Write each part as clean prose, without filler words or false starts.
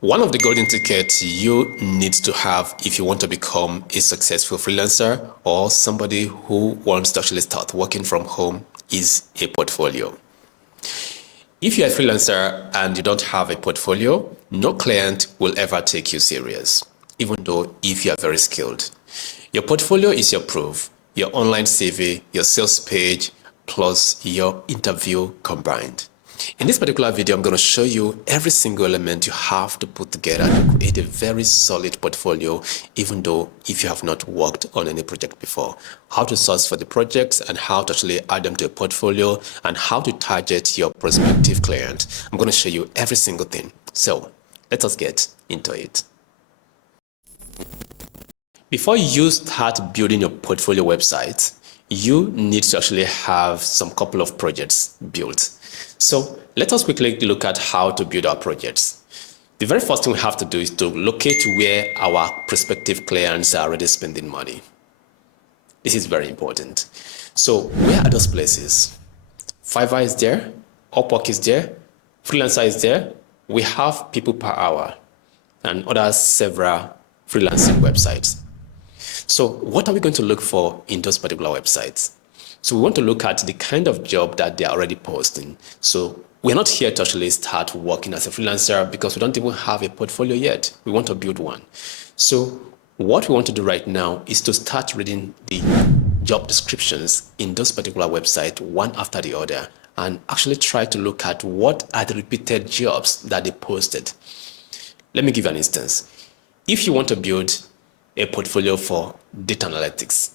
One of the golden tickets you need to have if you want to become a successful freelancer or somebody who wants to actually start working from home is a portfolio. If you're a freelancer and you don't have a portfolio, no client will ever take you serious, even though if you are very skilled. Your portfolio is your proof, your online CV, your sales page, plus your interview combined. In this particular video, I'm going to show you every single element you have to put together to create a very solid portfolio, even though if you have not worked on any project before. How to source for the projects and how to actually add them to a portfolio and how to target your prospective client. I'm going to show you every single thing. So let us get into it. Before you start building your portfolio website, you need to actually have some couple of projects built. So let us quickly look at how to build our projects. The very first thing we have to do is to locate where our prospective clients are already spending money. This is very important. So where are those places? Fiverr is there, Upwork is there, Freelancer is there. We have People Per Hour and other several freelancing websites. So what are we going to look for in those particular websites? So we want to look at the kind of job that they're already posting. So we're not here to actually start working as a freelancer because we don't even have a portfolio yet. We want to build one. So what we want to do right now is to start reading the job descriptions in those particular websites one after the other and actually try to look at what are the repeated jobs that they posted. Let me give you an instance. If you want to build a portfolio for data analytics,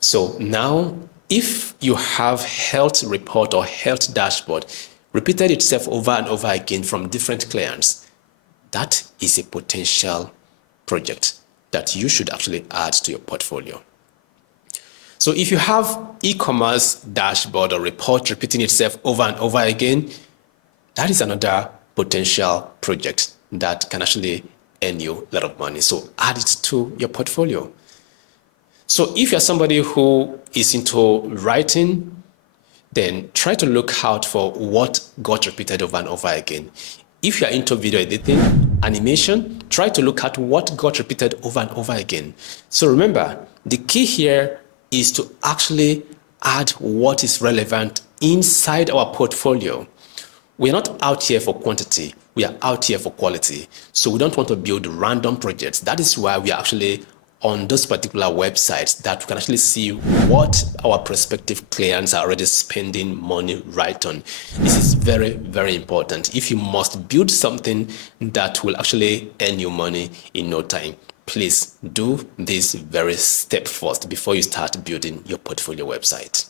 so now if you have health report or health dashboard repeated itself over and over again from different clients, that is a potential project that you should actually add to your portfolio. So if you have e-commerce dashboard or report repeating itself over and over again, that is another potential project that can actually earn you a lot of money. So add it to your portfolio. So if you're somebody who is into writing, then try to look out for what got repeated over and over again. If you're into video editing, animation, try to look at what got repeated over and over again. So remember, the key here is to actually add what is relevant inside our portfolio. We're not out here for quantity, we are out here for quality. So we don't want to build random projects. That is why we are actually on those particular websites that we can actually see what our prospective clients are already spending money right on. This is very, very important. If you must build something that will actually earn you money in no time, please do this very step first before you start building your portfolio website.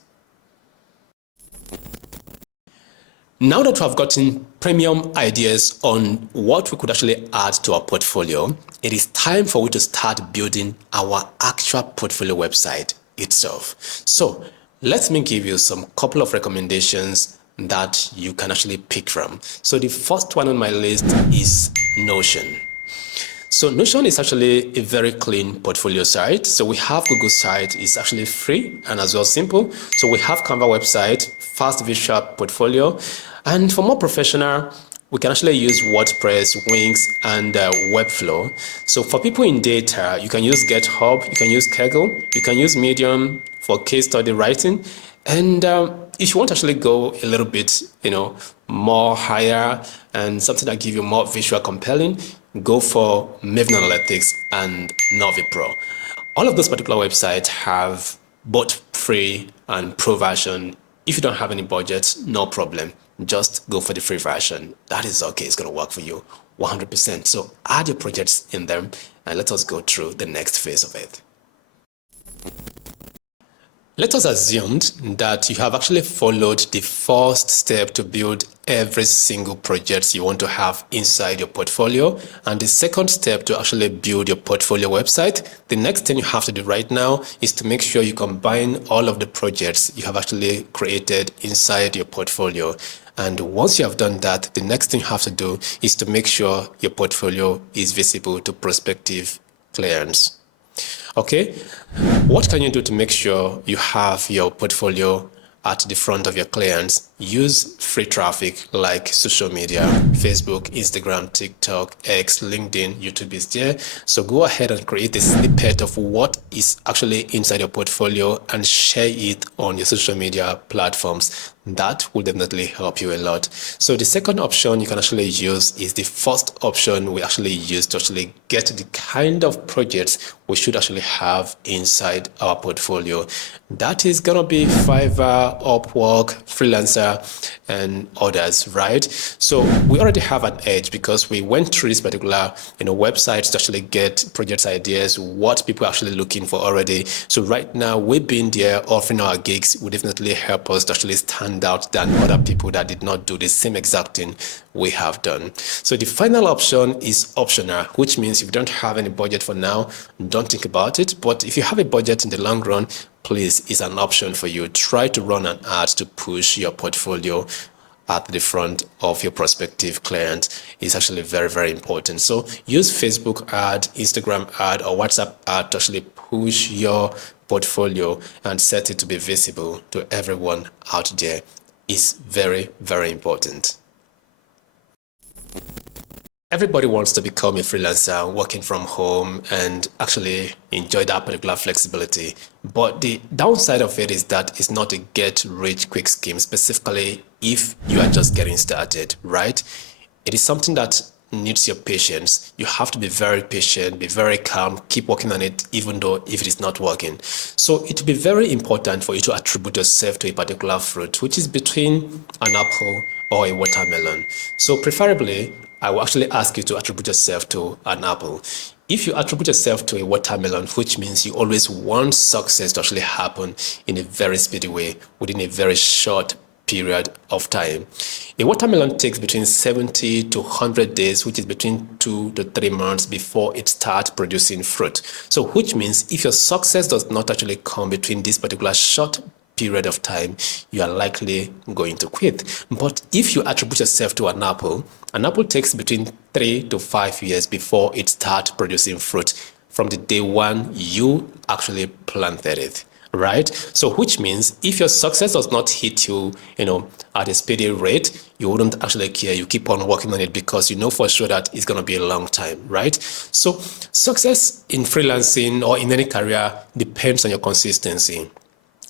Now that we have gotten premium ideas on what we could actually add to our portfolio, it is time for we to start building our actual portfolio website itself. So let me give you some couple of recommendations that you can actually pick from. So the first one on my list is Notion. So Notion is actually a very clean portfolio site. So we have Google site, it's actually free and as well simple. So we have Canva website, fast visual portfolio. And for more professional, we can actually use WordPress, Wix, and Webflow. So for people in data, you can use GitHub, you can use Kaggle, you can use Medium for case study writing. And if you want to actually go a little bit, more higher and something that gives you more visual compelling, go for Maven Analytics and Navi Pro. All of those particular websites have both free and pro version. If you don't have any budget, no problem. Just go for the free version. That is okay. It's going to work for you 100%. So add your projects in them and let us go through the next phase of it. Let us assume that you have actually followed the first step to build every single project you want to have inside your portfolio, and the second step to actually build your portfolio website. The next thing you have to do right now is to make sure you combine all of the projects you have actually created inside your portfolio. And once you have done that, the next thing you have to do is to make sure your portfolio is visible to prospective clients. Okay, what can you do to make sure you have your portfolio at the front of your clients? use free traffic like social media, Facebook, Instagram, TikTok, X, LinkedIn, YouTube is there. So go ahead and create a snippet of what is actually inside your portfolio and share it on your social media platforms. That will definitely help you a lot. So the second option you can actually use is the first option we actually use to actually get the kind of projects we should actually have inside our portfolio. That is gonna be Fiverr, Upwork, Freelancer, and others, right? So we already have an edge because we went through this particular websites to actually get project ideas, what people are actually looking for already. So right now we've been there offering our gigs will definitely help us to actually stand out than other people that did not do the same exact thing we have done. So the final option is optional, which means if you don't have any budget for now, don't think about it. But if you have a budget in the long run, please, it's an option for you. Try to run an ad to push your portfolio at the front of your prospective client. Is actually very, very important. So use Facebook ad, Instagram ad, or WhatsApp ad to actually push your portfolio and set it to be visible to everyone out there. Is very, very important. Everybody wants to become a freelancer, working from home and actually enjoy that particular flexibility. But the downside of it is that it's not a get-rich-quick scheme, specifically if you are just getting started, right? It is something that needs your patience. You have to be very patient, be very calm, keep working on it, even though if it is not working. So it will be very important for you to attribute yourself to a particular fruit, which is between an apple or a watermelon. So preferably, I will actually ask you to attribute yourself to an apple. If you attribute yourself to a watermelon, which means you always want success to actually happen in a very speedy way, within a very short period of time. A watermelon takes between 70 to 100 days, which is between 2 to 3 months before it starts producing fruit. So which means if your success does not actually come between this particular short period of time, you are likely going to quit. But if you attribute yourself to an apple takes between 3 to 5 years before it starts producing fruit from the day one you actually planted it. Right? So which means if your success does not hit you, at a speedy rate, you wouldn't actually care. You keep on working on it because you know for sure that it's going to be a long time, right? So success in freelancing or in any career depends on your consistency.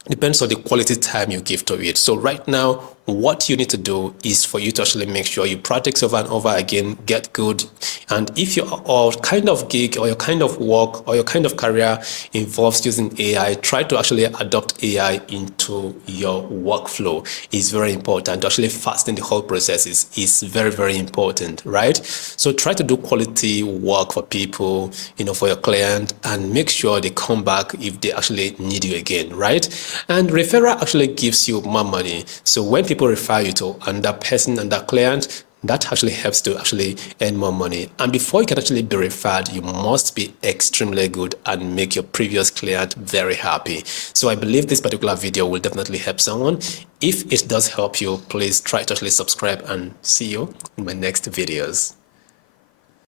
Depends on the quality time you give to it. So right now, what you need to do is for you to actually make sure you practice over and over again, get good. And if your kind of gig or your kind of work or your kind of career involves using AI, try to actually adopt AI into your workflow. It's very important. To actually fasten the whole process is very, very important, right? So try to do quality work for people, for your client, and make sure they come back if they actually need you again, right? And referral actually gives you more money. So when people refer you to another person and that client, that actually helps to actually earn more money. And before you can actually be referred, you must be extremely good and make your previous client very happy. So I believe this particular video will definitely help someone. If it does help you, please try to actually subscribe and see you in my next videos.